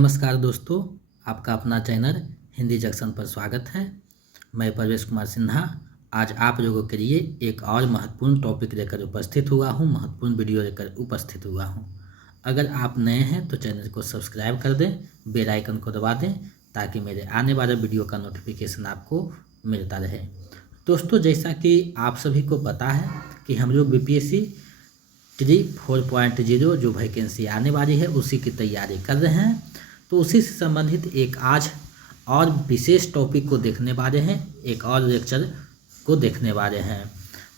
नमस्कार दोस्तों, आपका अपना चैनल हिंदी जंक्शन पर स्वागत है। मैं परवेश कुमार सिन्हा आज आप लोगों के लिए एक और महत्वपूर्ण टॉपिक लेकर उपस्थित हुआ हूं, महत्वपूर्ण वीडियो लेकर उपस्थित हुआ हूं। अगर आप नए हैं तो चैनल को सब्सक्राइब कर दें, बेल आइकन को दबा दें ताकि मेरे आने वाले वीडियो का नोटिफिकेशन आपको मिलता रहे। दोस्तों, जैसा कि आप सभी को पता है कि हम लोग BPSC 4.0 जो वैकेंसी आने वाली है उसी की तैयारी कर रहे हैं। तो उसी से संबंधित एक आज और विशेष टॉपिक को देखने वाले हैं, एक और लेक्चर को देखने वाले हैं।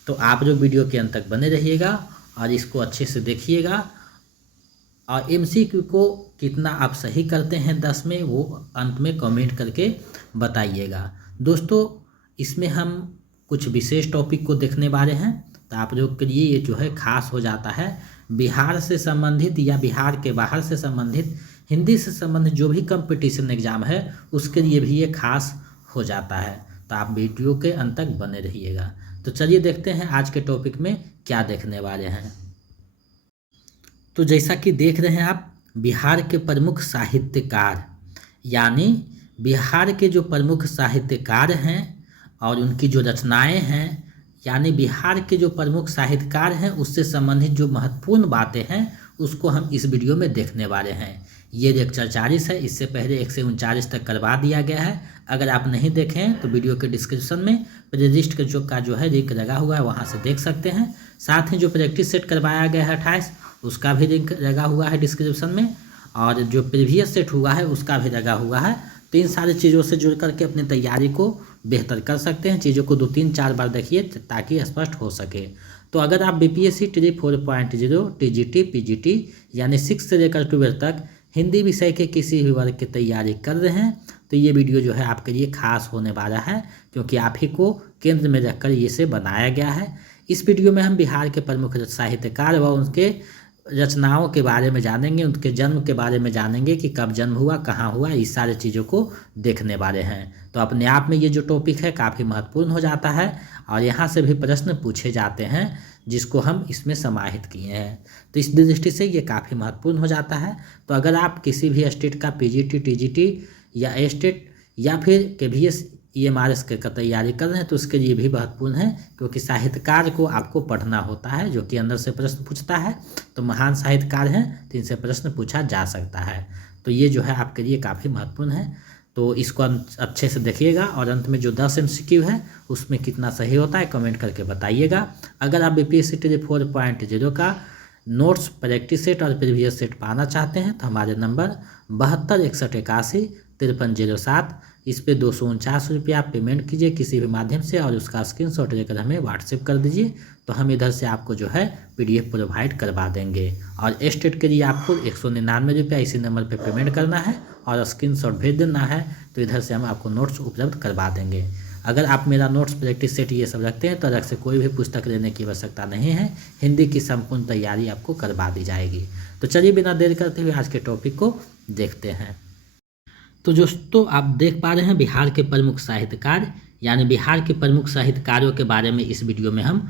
तो आप लोग वीडियो के अंत तक बने रहिएगा और इसको अच्छे से देखिएगा और MCQ को कितना आप सही करते हैं 10 में वो अंत में कमेंट करके बताइएगा। दोस्तों, इसमें हम कुछ विशेष टॉपिक को देखने वाले हैं तो आप लोग के लिए ये जो है खास हो जाता है। बिहार से संबंधित या बिहार के बाहर से संबंधित हिंदी से संबंधित जो भी कंपटीशन एग्ज़ाम है उसके लिए भी ये खास हो जाता है। तो आप वीडियो के अंत तक बने रहिएगा। तो चलिए देखते हैं आज के टॉपिक में क्या देखने वाले हैं। तो जैसा कि देख रहे हैं आप, बिहार के प्रमुख साहित्यकार यानी बिहार के जो प्रमुख साहित्यकार हैं और उनकी जो रचनाएं हैं, यानी बिहार के जो प्रमुख साहित्यकार हैं उससे संबंधित जो महत्वपूर्ण बातें हैं उसको हम इस वीडियो में देखने वाले हैं। ये लेक्चर 40 है, इससे पहले 1 से 39 तक करवा दिया गया है। अगर आप नहीं देखें तो वीडियो के डिस्क्रिप्शन में प्लेलिस्ट का जो है लिंक लगा हुआ है, वहाँ से देख सकते हैं। साथ ही जो प्रैक्टिस सेट करवाया गया है 28 उसका भी लिंक लगा हुआ है डिस्क्रिप्शन में, और जो प्रीवियस सेट हुआ है उसका भी लगा हुआ है। तो इन सारी चीज़ों से जुड़ करके अपनी तैयारी को बेहतर कर सकते हैं। चीज़ों को 2-3-4 बार देखिए ताकि स्पष्ट हो सके। तो अगर आप BPSC 4.0 TGT PGT यानी 6 से लेकर 12 तक हिंदी विषय के किसी भी वर्ग की तैयारी कर रहे हैं तो ये वीडियो जो है आपके लिए खास होने वाला है, क्योंकि आप ही को केंद्र में रखकर इसे बनाया गया है। इस वीडियो में हम बिहार के प्रमुख साहित्यकार व उनके रचनाओं के बारे में जानेंगे, उनके जन्म के बारे में जानेंगे कि कब जन्म हुआ, कहाँ हुआ, इस सारी चीज़ों को देखने वाले हैं। तो अपने आप में ये जो टॉपिक है काफ़ी महत्वपूर्ण हो जाता है और यहाँ से भी प्रश्न पूछे जाते हैं जिसको हम इसमें समाहित किए हैं। तो इस दृष्टि से ये काफ़ी महत्वपूर्ण हो जाता है। तो अगर आप किसी भी स्टेट का PGT TGT या स्टेट या फिर KVS EMRS का तैयारी कर रहे हैं तो उसके लिए भी महत्वपूर्ण है, क्योंकि साहित्यकार को आपको पढ़ना होता है जो कि अंदर से प्रश्न पूछता है। तो महान साहित्यकार हैं तो इनसे प्रश्न पूछा जा सकता है। तो ये जो है आपके लिए काफ़ी महत्वपूर्ण है। तो इसको अच्छे से देखिएगा और अंत में जो 10 MCQ है उसमें कितना सही होता है कमेंट करके बताइएगा। अगर आप BPSC 4.0 का नोट्स, प्रैक्टिस सेट और प्रीवियस सेट पाना चाहते हैं तो हमारे नंबर 72 181 5307 इस पे 249 रुपये आप पेमेंट कीजिए किसी भी माध्यम से और उसका स्क्रीनशॉट लेकर हमें व्हाट्सएप कर दीजिए। तो हम इधर से आपको जो है PDF प्रोवाइड करवा देंगे। और स्टेट के लिए आपको 199 रुपया इसी नंबर पे पेमेंट करना है और स्क्रीनशॉट भेज देना है, तो इधर से हम आपको नोट्स उपलब्ध करवा देंगे। अगर आप मेरा नोट्स, प्रैक्टिस सेट ये सब रखते हैं तो अलग से कोई भी पुस्तक लेने की आवश्यकता नहीं है। हिंदी की संपूर्ण तैयारी आपको करवा दी जाएगी। तो चलिए बिना देर करते हुए आज के टॉपिक को देखते हैं। तो दोस्तों, आप देख पा रहे हैं बिहार के प्रमुख साहित्यकार यानी बिहार के प्रमुख साहित्यकारों के बारे में इस वीडियो में हम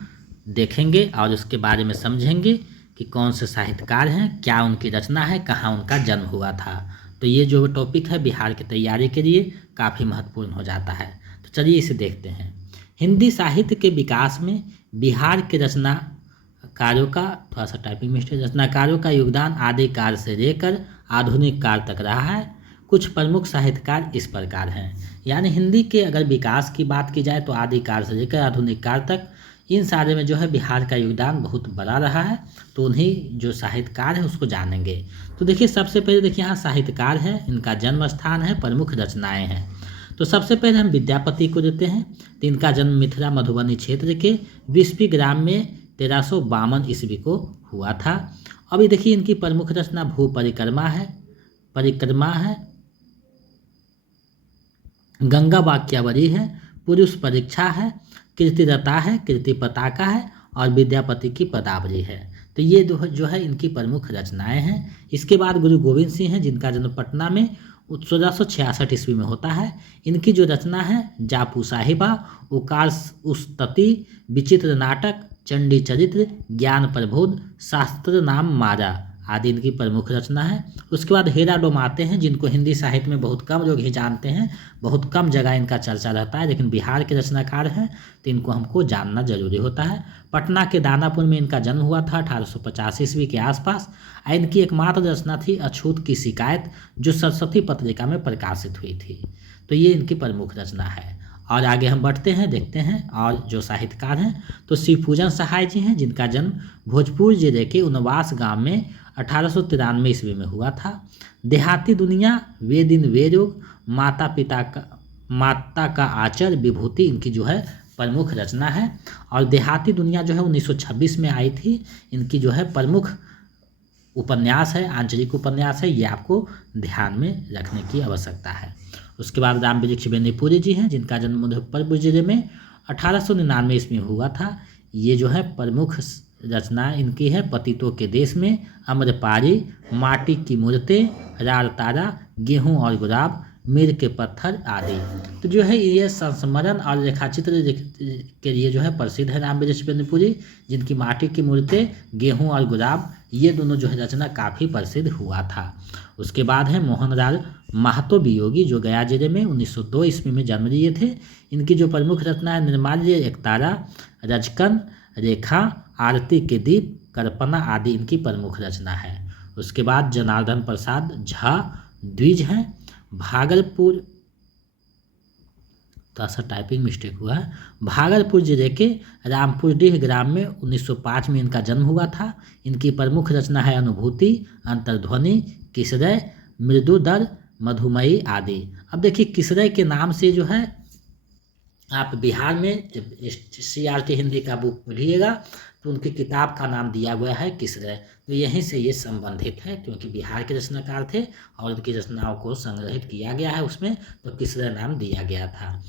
देखेंगे और उसके बारे में समझेंगे कि कौन से साहित्यकार हैं, क्या उनकी रचना है, कहाँ उनका जन्म हुआ था। तो ये जो टॉपिक है बिहार की तैयारी के लिए काफ़ी महत्वपूर्ण हो जाता है। तो चलिए इसे देखते हैं। हिंदी साहित्य के विकास में बिहार के रचनाकारों का, थोड़ा सा टाइपिंग मिस्टेक, रचनाकारों का योगदान आदिकाल से लेकर आधुनिक काल तक रहा है। कुछ प्रमुख साहित्यकार इस प्रकार हैं, यानी हिंदी के अगर विकास की बात की जाए तो आदिकाल से लेकर आधुनिक काल तक इन सारे में जो है बिहार का योगदान बहुत बड़ा रहा है। तो उन्हीं जो साहित्यकार है उसको जानेंगे। तो देखिए, सबसे पहले देखिए यहाँ साहित्यकार है, इनका जन्म स्थान है, प्रमुख रचनाएं हैं। तो सबसे पहले हम विद्यापति को देते हैं। तो इनका जन्म मिथिला मधुबनी क्षेत्र के बिस्फी ग्राम में 1352 ईस्वी को हुआ था। अभी देखिए इनकी प्रमुख रचना भू परिक्रमा है, गंगा वाक्यावली है, पुरुष परीक्षा है, कीर्तिरता है, कीर्ति पताका है और विद्यापति की पदावली है। तो ये जो है इनकी प्रमुख रचनाएं हैं। इसके बाद गुरु गोविंद सिंह हैं जिनका जन्म पटना में 1666 ईस्वी में होता है। इनकी जो रचना है जापू साहिबा, उकार उस्तति, विचित्र नाटक, चंडी चरित्र, ज्ञान प्रबोध, शास्त्र नाम मारा, आदि इनकी प्रमुख रचना है। उसके बाद हेराडोम आते हैं, जिनको हिंदी साहित्य में बहुत कम लोग ही जानते हैं, बहुत कम जगह इनका चर्चा रहता है, लेकिन बिहार के रचनाकार हैं तो इनको हमको जानना जरूरी होता है। पटना के दानापुर में इनका जन्म हुआ था 1850 ईस्वी के आसपास। इनकी एकमात्र रचना थी अछूत की शिकायत, जो सरस्वती पत्रिका में प्रकाशित हुई थी। तो ये इनकी प्रमुख रचना है। और आगे हम बढ़ते हैं, देखते हैं और जो साहित्यकार हैं तो शिवपूजन सहाय जी हैं, जिनका जन्म भोजपुर जिले के उनवास गांव में 1893 ईस्वी में हुआ था। देहाती दुनिया, वे दिन वे योग, माता का आचर विभूति इनकी जो है प्रमुख रचना है। और देहाती दुनिया जो है 1926 में आई थी। इनकी जो है प्रमुख उपन्यास है, आंचलिक उपन्यास है, ये आपको ध्यान में रखने की आवश्यकता है। उसके बाद राम वृक्ष बेनीपुरी जी हैं, जिनका जन्म मुजफ्फरपुर जिले में 1899 ईस्वी में हुआ था। ये जो है प्रमुख रचना इनकी है पतितों के देश में, अम्रपाली, माटी की मूर्तें, रार तारा, गेहूं और गुलाब, मीर के पत्थर आदि। तो जो है ये संस्मरण और रेखाचित्र के लिए जो है प्रसिद्ध है राम वृक्ष बेनीपुरी, जिनकी माटी की मूर्तें, गेहूं और गुलाब, ये दोनों जो है रचना काफ़ी प्रसिद्ध हुआ था। उसके बाद है मोहनलाल महतो वियोगी, जो गया जिले में 1902 ईस्वी में जन्म लिए थे। इनकी जो प्रमुख रचना है निर्माल्य, एकतारा, रजकन, रेखा, आरती के दीप, कल्पना आदि इनकी प्रमुख रचना है। उसके बाद जनार्दन प्रसाद झा द्विज हैं, भागलपुर, थोड़ा सा टाइपिंग मिस्टेक हुआ है, भागलपुर जिले के रामपुरडीह ग्राम में 1905 में इनका जन्म हुआ था। इनकी प्रमुख रचना है अनुभूति, अंतर्ध्वनि, किसरय, मृदुदर, मधुमयी आदि। अब देखिए किसरय के नाम से जो है आप बिहार में जब CRT हिंदी का बुक पढ़िएगा तो उनकी किताब का नाम दिया गया है किसरय। तो यहीं से ये संबंधित है, क्योंकि बिहार के रचनाकार थे और उनकी रचनाओं को संग्रहित किया गया है उसमें, तो किसरय नाम दिया गया था।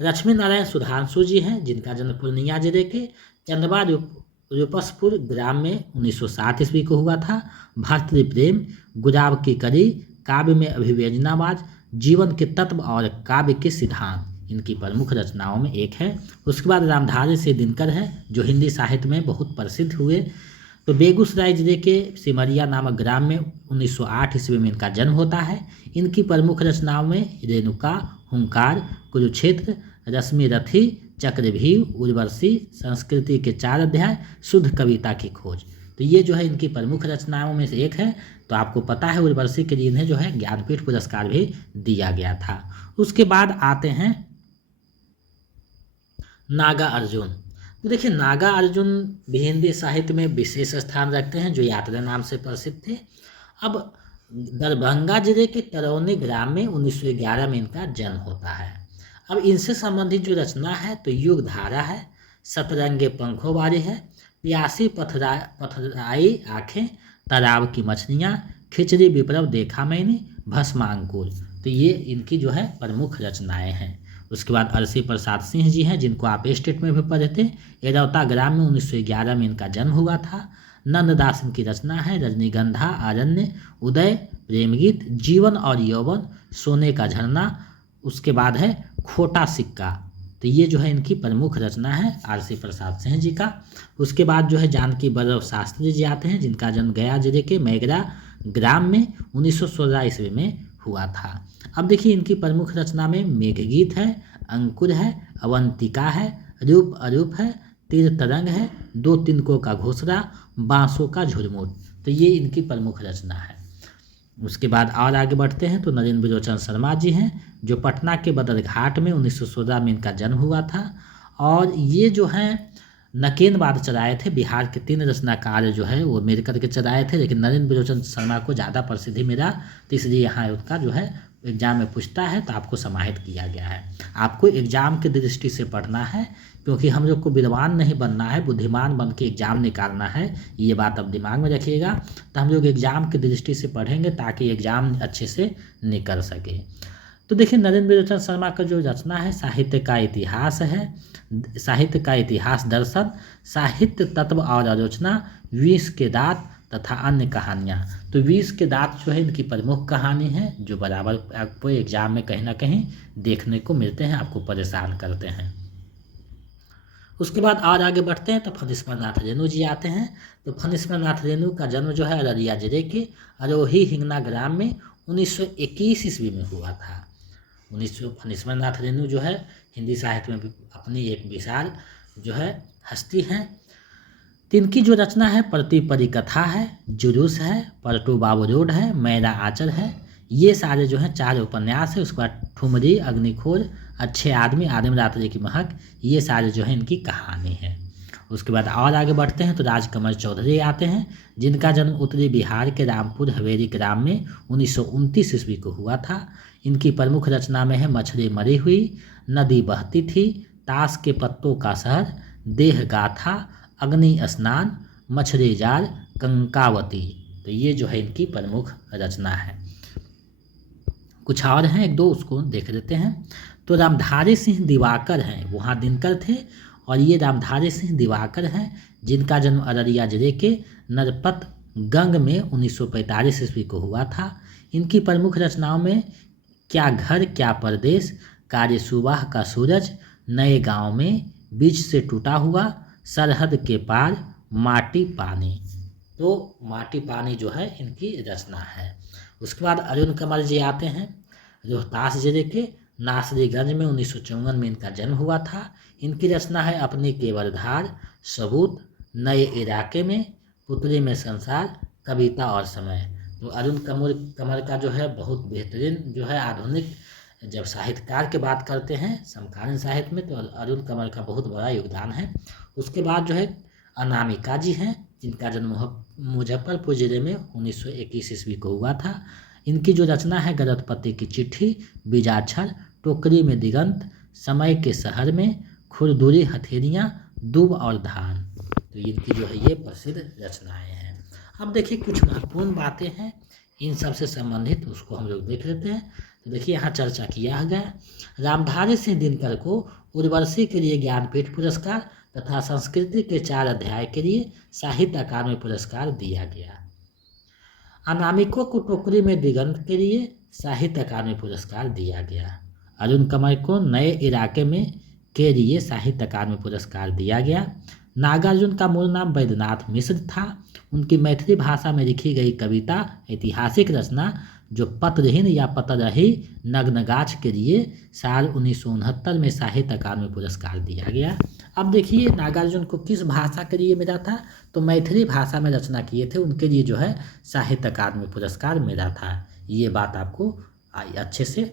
लक्ष्मी नारायण सुधांशु जी हैं, जिनका जन्म पूर्णिया जिले के चंदवा रूपसपुर ग्राम में 1907 ईस्वी को हुआ था। भर्तृ प्रेम, गुलाब की कली, काव्य में अभिव्यंजनावाद, जीवन के तत्व और काव्य के सिद्धांत इनकी प्रमुख रचनाओं में एक है। उसके बाद रामधारी सिंह दिनकर है, जो हिंदी साहित्य में बहुत प्रसिद्ध हुए। तो बेगूसराय जिले के सिमरिया नामक ग्राम में 1908 ईस्वी में इनका जन्म होता है। इनकी प्रमुख रचनाओं में रेणुका, हुंकार, कुरुक्षेत्र, रश्मि रथी, चक्रव्यूह, उर्वशी, संस्कृति के 4 अध्याय, शुद्ध कविता की खोज। तो ये जो है इनकी प्रमुख रचनाओं में से एक है। तो आपको पता है उर्वशी के लिए इन्हें जो है ज्ञानपीठ पुरस्कार भी दिया गया था। उसके बाद आते हैं नागा अर्जुन। तो देखिए नागा अर्जुन भी हिंदी साहित्य में विशेष स्थान रखते हैं, जो यात्रा नाम से प्रसिद्ध थे। अब दरभंगा जिले के तरौनी ग्राम में 1911 में इनका जन्म होता है। अब इनसे संबंधित जो रचना है तो युग धारा है, सतरंगे पंखों वाली है, प्यासी पथराई आँखें, तालाब की मछलियाँ, खिचड़ी विप्लव देखा मैंने, भस्मांकुर। तो ये इनकी जो है प्रमुख रचनाएं हैं। उसके बाद अरसी प्रसाद सिंह जी हैं, जिनको आप स्टेट में भी पढ़े थे। एरौता ग्राम में 1911 में इनका जन्म हुआ था। नंददास इनकी रचना है, रजनीगंधा, आरण्य, उदय, प्रेमगीत, जीवन और यौवन, सोने का झरना। उसके बाद है खोटा सिक्का। तो ये जो है इनकी प्रमुख रचना है आरसी प्रसाद सिंह जी का। उसके बाद जो है जानकी बल्लभ शास्त्री जी आते हैं, जिनका जन्म गया जिले के मैगरा ग्राम में 1916 ईस्वी में हुआ था। अब देखिए इनकी प्रमुख रचना में मेघगीत है, अंकुर है, अवंतिका है, रूप अरूप है, तीर तरंग है, 2 तिनकों का घोसरा, बांसों का झुरमुट। तो ये इनकी प्रमुख रचना है। उसके बाद और आगे बढ़ते हैं तो नरेंद्र बिलोचन शर्मा जी हैं, जो पटना के बदरघाट में 1916 में इनका जन्म हुआ था। और ये जो हैं नकेनवाद चलाए थे। बिहार के 3 रचनाकार जो है वो मिल करके चलाए थे, लेकिन नरेंद्र बिलोचन शर्मा को ज़्यादा प्रसिद्धि मिला, तो इसलिए यहाँ उसका जो है एग्जाम में पूछता है तो आपको समाहित किया गया है। आपको एग्जाम की दृष्टि से पढ़ना है, क्योंकि हम लोग को विद्वान नहीं बनना है, बुद्धिमान बन के एग्जाम निकालना है। ये बात अब दिमाग में रखिएगा। तो हम लोग एग्जाम की दृष्टि से पढ़ेंगे ताकि एग्जाम अच्छे से निकल सके। तो देखिए नरेंद्र बिलोचन शर्मा का जो रचना है साहित्य का इतिहास है, साहित्य का इतिहास दर्शन, साहित्य तत्व और आलोचना, विष के दांत तथा अन्य कहानियाँ। तो विष के दांत जो है इनकी प्रमुख कहानी है, जो बराबर आपको एग्जाम में कहीं ना कहीं देखने को मिलते हैं, आपको परेशान करते हैं। उसके बाद और आगे बढ़ते हैं तो फणीश्वर नाथ रेणु जी आते हैं। तो फणीश्वर नाथ रेणु का जन्म जो है अररिया जिले के अरोही हिंगना ग्राम में 1921 ईस्वी में हुआ था। फणीश्वर नाथ रेणु जो है हिंदी साहित्य में अपनी एक विशाल जो है हस्ती हैं। तिनकी जो रचना है प्रति परिकथा है, जुलूस है, परटू बाबू रोड है, मैना आंचल है, ये सारे जो हैं 4 उपन्यास है। उसके बाद ठुमरी, अग्निखोज, अच्छे आदमी, आदिम रात्रि की महक, ये सारे जो है इनकी कहानी है। उसके बाद और आगे बढ़ते हैं तो राजकमल चौधरी आते हैं, जिनका जन्म उत्तरी बिहार के रामपुर हवेली ग्राम में 1929 ईस्वी को हुआ था। इनकी प्रमुख रचना में है मछली मरी हुई, नदी बहती थी, ताश के पत्तों का शहर, देह गाथा, अग्नि स्नान, मछली जाल, कंकावती। तो ये जो है इनकी प्रमुख रचना है। कुछ और हैं एक दो, उसको देख लेते हैं। तो रामधारी सिंह दिवाकर हैं, वहाँ दिनकर थे, और ये रामधारी सिंह दिवाकर हैं जिनका जन्म अररिया जिले के नरपत गंग में 1945 ईस्वी को हुआ था। इनकी प्रमुख रचनाओं में क्या घर क्या परदेश, कार्य सुबह का सूरज, नए गांव में, बीच से टूटा हुआ, सरहद के पार, माटी पानी। तो माटी पानी जो है इनकी रचना है। उसके बाद अरुण कमल जी आते हैं, रोहतास जिले के नासरीगंज में 1954 में इनका जन्म हुआ था। इनकी रचना है अपनी केवलधार, सबूत, नए इलाके में, पुतले में संसार, कविता और समय। तो अरुण कमल का जो है बहुत बेहतरीन जो है आधुनिक जब साहित्यकार की बात करते हैं समकालीन साहित्य में, तो अरुण कमल का बहुत बड़ा योगदान है। उसके बाद जो है अनामिका जी हैं, जिनका जन्म मुजफ्फरपुर जिले में 1921 ईस्वी को हुआ था। इनकी जो रचना है गदरपति की चिट्ठी, बीजाक्षर, टोकरी में दिगंत, समय के शहर में, खुरदुरी हथेलियाँ, दूब और धान। तो इनकी जो है ये प्रसिद्ध रचनाएं हैं। अब देखिए कुछ महत्वपूर्ण बातें हैं इन सब से संबंधित, उसको हम लोग देख लेते हैं। तो देखिए यहाँ चर्चा किया गया, रामधारी सिंह दिनकर को उर्वशी के लिए ज्ञानपीठ पुरस्कार तथा संस्कृति के 4 अध्याय के लिए साहित्य अकादमी पुरस्कार दिया गया। अनामिकों को टोकरी में दिगंत के लिए साहित्य अकादमी पुरस्कार दिया गया। अरुण कमल को नए इलाके में के लिए साहित्य अकादमी पुरस्कार दिया गया। नागार्जुन का मूल नाम बैद्यनाथ मिश्र था। उनकी मैथिली भाषा में लिखी गई कविता ऐतिहासिक रचना जो पत्रहीन या पतरही नग्नगाछ के लिए साल 1969 में साहित्य अकादमी पुरस्कार दिया गया। अब देखिए नागार्जुन को किस भाषा के लिए मिला था, तो मैथिली भाषा में रचना किए थे, उनके लिए जो है साहित्य अकादमी पुरस्कार मिला था। ये बात आपको अच्छे से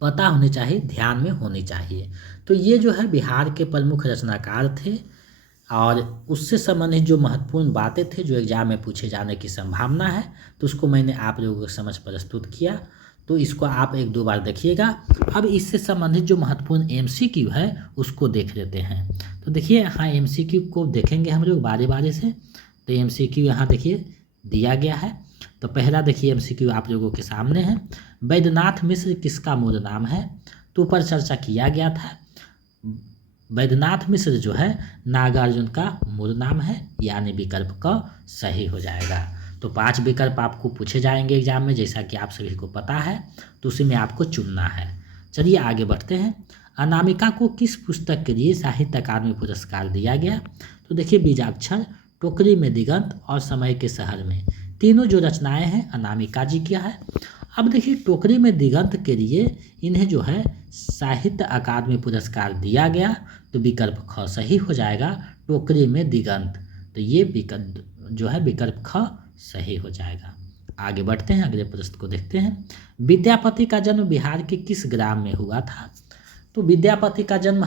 पता होनी चाहिए, ध्यान में होनी चाहिए। तो ये जो है बिहार के प्रमुख रचनाकार थे और उससे संबंधित जो महत्वपूर्ण बातें थे जो एग्जाम में पूछे जाने की संभावना है, तो उसको मैंने आप लोगों के समझ प्रस्तुत किया। तो इसको आप 1-2 बार देखिएगा। अब इससे संबंधित जो महत्वपूर्ण MCQ है उसको देख लेते हैं। तो देखिए यहाँ MCQ को देखेंगे हम लोग बारी बारी से। तो MCQ यहाँ देखिए दिया गया है। तो पहला देखिए MCQ आप लोगों के सामने है, बैद्यनाथ मिश्र किसका मूल नाम है? तो ऊपर चर्चा किया गया था, बैद्यनाथ मिश्र जो है नागार्जुन का मूल नाम है, यानी विकल्प क सही हो जाएगा। तो 5 विकल्प आपको पूछे जाएंगे एग्जाम में, जैसा कि आप सभी को पता है, तो उसी में आपको चुनना है। चलिए आगे बढ़ते हैं। अनामिका को किस पुस्तक के लिए साहित्य अकादमी पुरस्कार दिया गया? तो देखिए बीजाक्षर, टोकरी में दिगंत और समय के शहर में, तीनों जो रचनाएं हैं अनामिका जी की है। अब देखिए टोकरी में दिगंत के लिए इन्हें जो है साहित्य अकादमी पुरस्कार दिया गया, तो विकल्प ख सही हो जाएगा, टोकरी में दिगंत। तो ये विकल्प जो है विकल्प ख सही हो जाएगा। आगे बढ़ते हैं, अगले प्रश्न को देखते हैं। विद्यापति का जन्म बिहार के किस ग्राम में हुआ था? तो विद्यापति का जन्म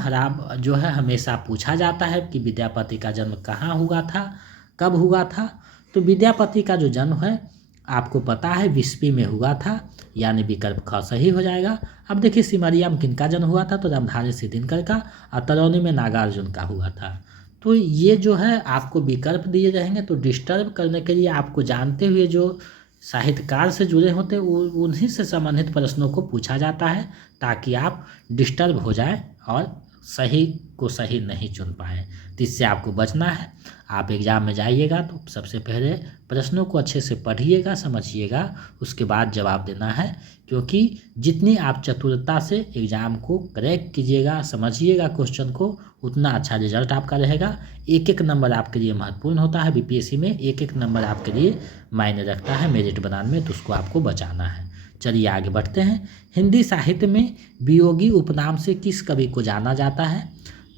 जो है हमेशा पूछा जाता है कि विद्यापति का जन्म कहाँ हुआ था, कब हुआ था। तो विद्यापति का जो जन्म है आपको पता है विस्पी में हुआ था, यानी विकल्प ख सही हो जाएगा। अब देखिए सिमरिया में किनका जन्म हुआ था? तो रामधारी सिंह दिनकर का, और तरौनी में नागार्जुन का हुआ था। तो ये जो है आपको विकल्प दिए रहेंगे, तो डिस्टर्ब करने के लिए आपको जानते हुए जो साहित्यकार से जुड़े होते हैं उन्हीं से संबंधित प्रश्नों को पूछा जाता है, ताकि आप डिस्टर्ब हो जाए और सही को सही नहीं चुन पाएँ। तो इससे आपको बचना है। आप एग्ज़ाम में जाइएगा तो सबसे पहले प्रश्नों को अच्छे से पढ़िएगा, समझिएगा, उसके बाद जवाब देना है। क्योंकि जितनी आप चतुरता से एग्ज़ाम को क्रैक कीजिएगा, समझिएगा क्वेश्चन को, उतना अच्छा रिजल्ट आपका रहेगा। एक एक नंबर आपके लिए महत्वपूर्ण होता है। बीपीएससी में एक एक नंबर आपके लिए मायने रखता है मेरिट बनाने में, तो उसको आपको बचाना है। चलिए आगे बढ़ते हैं। हिंदी साहित्य में वियोगी उपनाम से किस कवि को जाना जाता है?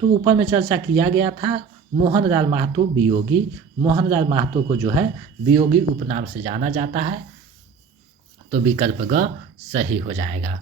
तो ऊपर में चर्चा किया गया था, मोहनलाल महतो वियोगी। मोहनलाल महतो को जो है वियोगी उपनाम से जाना जाता है, तो विकल्प ग सही हो जाएगा।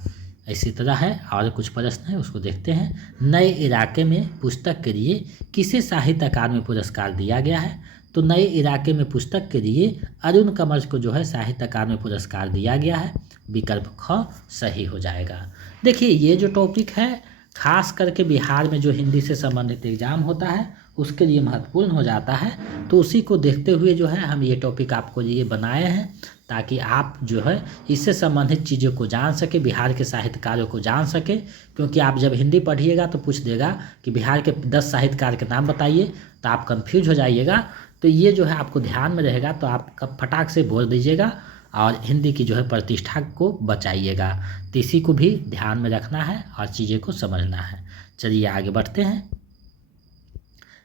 इसी तरह है और कुछ प्रश्न है, उसको देखते हैं। नए इराके में पुस्तक के लिए किसे साहित्य अकादमी पुरस्कार दिया गया है? तो नए इराके में पुस्तक के लिए अरुण कमर को जो है साहित्य अकादमी पुरस्कार दिया गया है। विकल्प ख सही हो जाएगा। देखिए ये जो टॉपिक है खास करके बिहार में जो हिंदी से संबंधित एग्जाम होता है उसके लिए महत्वपूर्ण हो जाता है। तो उसी को देखते हुए जो है हम ये टॉपिक आपको लिए बनाए हैं, ताकि आप जो है इससे संबंधित चीज़ों को जान सके, बिहार के साहित्यकारों को जान सके। क्योंकि आप जब हिंदी पढ़िएगा तो पूछ देगा कि बिहार के 10 साहित्यकार के नाम बताइए, तो आप कंफ्यूज हो जाइएगा। तो ये जो है आपको ध्यान में रहेगा, तो आप फटाक से बोल दीजिएगा और हिंदी की जो है प्रतिष्ठा को बचाइएगा। तो इसी को भी ध्यान में रखना है और चीज़ें को समझना है। चलिए आगे बढ़ते हैं।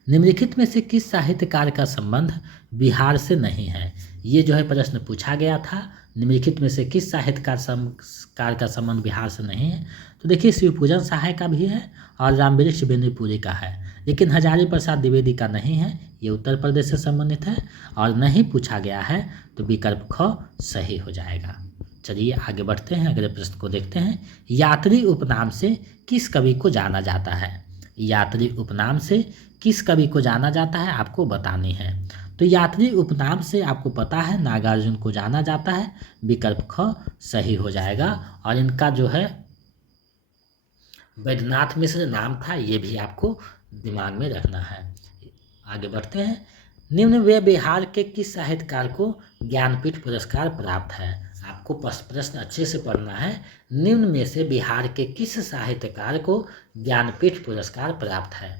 निम्नलिखित में से किस साहित्यकार का संबंध बिहार से नहीं है? ये जो है प्रश्न पूछा गया था, निम्नलिखित में से किस साहित्यकार का संबंध बिहार से नहीं है? तो देखिए शिवपूजन सहाय का भी है और रामवृक्ष बेनीपुरी का है, लेकिन हजारी प्रसाद द्विवेदी का नहीं है। ये उत्तर प्रदेश से संबंधित है और नहीं पूछा गया है, तो विकल्प ख सही हो जाएगा। चलिए आगे बढ़ते हैं, अगले प्रश्न को देखते हैं। यात्री उपनाम से किस कवि को जाना जाता है? यात्री उपनाम से किस कवि को जाना जाता है आपको बतानी है। तो यात्री उपनाम से आपको पता है नागार्जुन को जाना जाता है। विकल्प ख सही हो जाएगा। और इनका जो है वैद्यनाथ मिश्र नाम था, ये भी आपको दिमाग में रखना है। आगे बढ़ते हैं। निम्न वे बिहार के किस साहित्यकार को ज्ञानपीठ पुरस्कार प्राप्त है? आपको प्रश्न अच्छे से पढ़ना है। निम्न में से बिहार के किस साहित्यकार को ज्ञानपीठ पुरस्कार प्राप्त है?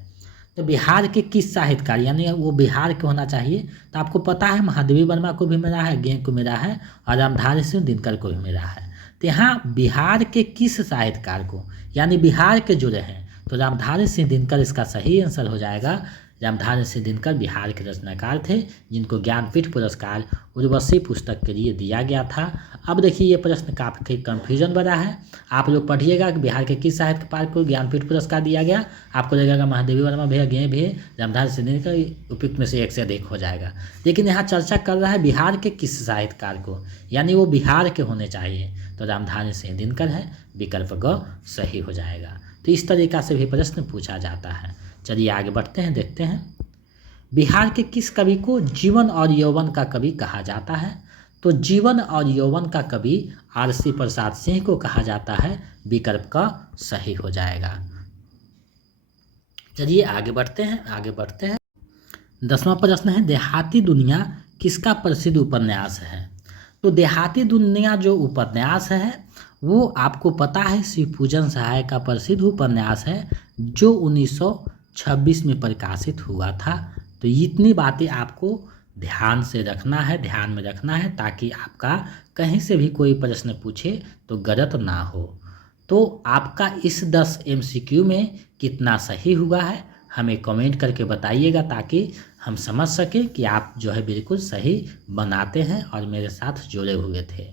तो बिहार के किस साहित्यकार, यानी वो बिहार के होना चाहिए। तो आपको पता है महादेवी वर्मा को भी मिला है, गेय को मिला है और रामधारी सिंह दिनकर को भी मिला है। तो यहाँ बिहार के किस साहित्यकार को, यानी बिहार के जुड़े हैं, तो रामधारी सिंह दिनकर इसका सही आंसर हो जाएगा। रामधारी सिंह दिनकर बिहार के रचनाकार थे, जिनको ज्ञानपीठ पुरस्कार उर्वशी पुस्तक के लिए दिया गया था। अब देखिए ये प्रश्न काफ़ी कन्फ्यूजन बना है। आप लोग पढ़िएगा कि बिहार के किस साहित्यकार को ज्ञानपीठ पुरस्कार दिया गया, आपको लगेगा महादेवी वर्मा भी है, गेय भी है, रामधारी सिंह दिनकर, उपयुक्त में से एक से अधिक हो जाएगा। लेकिन यहाँ चर्चा कर रहा है बिहार के किस साहित्यकार को, यानी वो बिहार के होने चाहिए, तो रामधारी सिंह दिनकर है। विकल्प ग सही हो जाएगा। तो इस तरीका से भी प्रश्न पूछा जाता है। चलिए आगे बढ़ते हैं, देखते हैं। बिहार के किस कवि को जीवन और यौवन का कवि कहा जाता है? तो जीवन और यौवन का कवि आरसी प्रसाद सिंह को कहा जाता है। विकल्प का सही हो जाएगा। चलिए आगे बढ़ते हैं। 10वां प्रश्न है, देहाती दुनिया किसका प्रसिद्ध उपन्यास है? तो देहाती दुनिया जो उपन्यास है वो आपको पता है शिवपूजन सहाय का प्रसिद्ध उपन्यास है, जो 1926 में प्रकाशित हुआ था। तो इतनी बातें आपको ध्यान में रखना है, ताकि आपका कहीं से भी कोई प्रश्न पूछे तो गलत ना हो। तो आपका इस 10 MCQ में कितना सही हुआ है हमें कमेंट करके बताइएगा, ताकि हम समझ सकें कि आप जो है बिल्कुल सही बनाते हैं और मेरे साथ जुड़े हुए थे।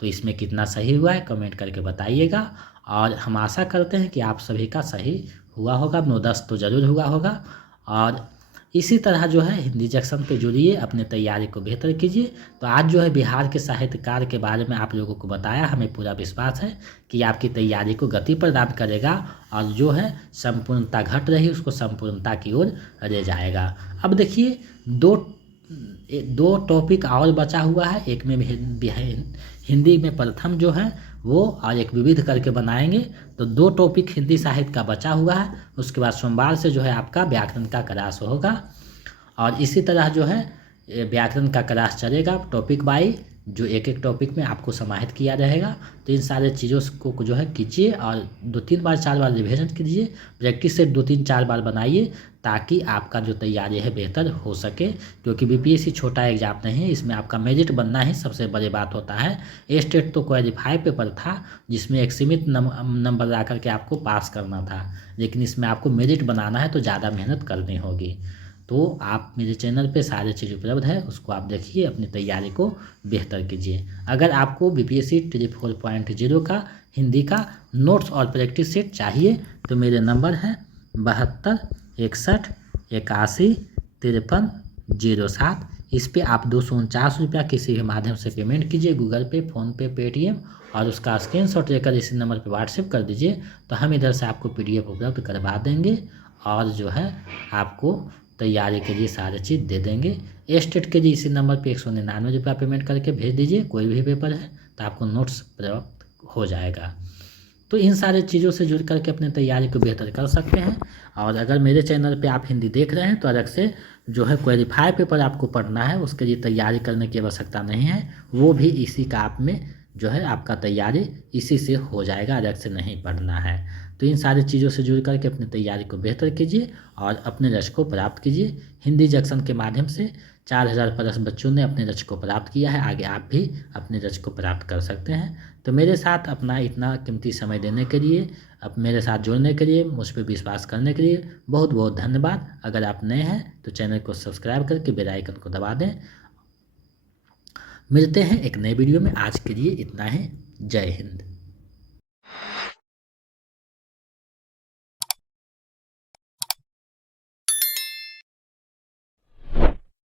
तो इसमें कितना सही हुआ है कमेंट करके बताइएगा। और हम आशा करते हैं कि आप सभी का सही हुआ होगा, 9-10 तो ज़रूर हुआ होगा। और इसी तरह जो है हिंदी जंक्शन पे जुड़िए, अपने तैयारी को बेहतर कीजिए। तो आज जो है बिहार के साहित्यकार के बारे में आप लोगों को बताया, हमें पूरा विश्वास है कि आपकी तैयारी को गति प्रदान करेगा और जो है संपूर्णता घट रही उसको संपूर्णता की ओर ले जाएगा। अब देखिए दो टॉपिक और बचा हुआ है, एक में हिंदी में प्रथम जो है वो और एक विविध करके बनाएंगे। तो 2 टॉपिक हिंदी साहित्य का बचा हुआ है। उसके बाद सोमवार से जो है आपका व्याकरण का क्लास होगा और इसी तरह जो है व्याकरण का क्लास चलेगा टॉपिक बाई जो एक एक टॉपिक में आपको समाहित किया रहेगा। तो इन सारे चीज़ों को जो है कीजिए और 2-3 बार 4 बार रिविजन कीजिए, प्रैक्टिस सेट 2-3 4 बार बनाइए, ताकि आपका जो तैयारी है बेहतर हो सके। क्योंकि बीपीएससी छोटा एग्जाम नहीं है, इसमें आपका मेरिट बनना ही सबसे बड़ी बात होता है। स्टेट तो क्वालिफाई पेपर था जिसमें एक सीमित नंबर ला करके आपको पास करना था, लेकिन इसमें आपको मेरिट बनाना है तो ज़्यादा मेहनत करनी होगी। तो आप मेरे चैनल पे सारे चीज़ उपलब्ध है, उसको आप देखिए, अपनी तैयारी को बेहतर कीजिए। अगर आपको बीपीएससी 4.0 का हिंदी का नोट्स और प्रैक्टिस सेट चाहिए तो मेरे नंबर है 72 61 81 53 07। इस पे आप 249 रुपया किसी भी माध्यम से पेमेंट कीजिए, गूगल पे, फ़ोनपे, पेटीएम, और उसका स्क्रीनशॉट लेकर इसी नंबर पे व्हाट्सएप कर दीजिए। तो हम इधर से आपको पीडीएफ उपलब्ध करवा देंगे और जो है आपको तैयारी के लिए सारी चीज़ दे देंगे। स्टेट के लिए इसी नंबर पे 199 रुपया पेमेंट करके भेज दीजिए, कोई भी पेपर है तो आपको नोट्स प्राप्त हो जाएगा। तो इन सारे चीज़ों से जुड़ करके अपनी तैयारी को बेहतर कर सकते हैं। और अगर मेरे चैनल पे आप हिंदी देख रहे हैं तो अलग से जो है क्वालिफाई पेपर आपको पढ़ना है, उसके लिए तैयारी करने की आवश्यकता नहीं है, वो भी इसी का आप में जो है आपका तैयारी इसी से हो जाएगा, अलग से नहीं पढ़ना है। तो इन सारी चीज़ों से जुड़ करके अपनी तैयारी को बेहतर कीजिए और अपने लक्ष्य को प्राप्त कीजिए। हिंदी जंक्शन के माध्यम से 4000 प्लस बच्चों ने अपने लक्ष्य को प्राप्त किया है, आगे आप भी अपने लक्ष्य को प्राप्त कर सकते हैं। तो मेरे साथ अपना इतना कीमती समय देने के लिए, अब मेरे साथ जुड़ने के लिए, मुझ पर विश्वास करने के लिए बहुत बहुत धन्यवाद। अगर आप नए हैं तो चैनल को सब्सक्राइब करके बेल आइकन को दबा दें। मिलते हैं एक नए वीडियो में, आज के लिए इतना ही। जय हिंद।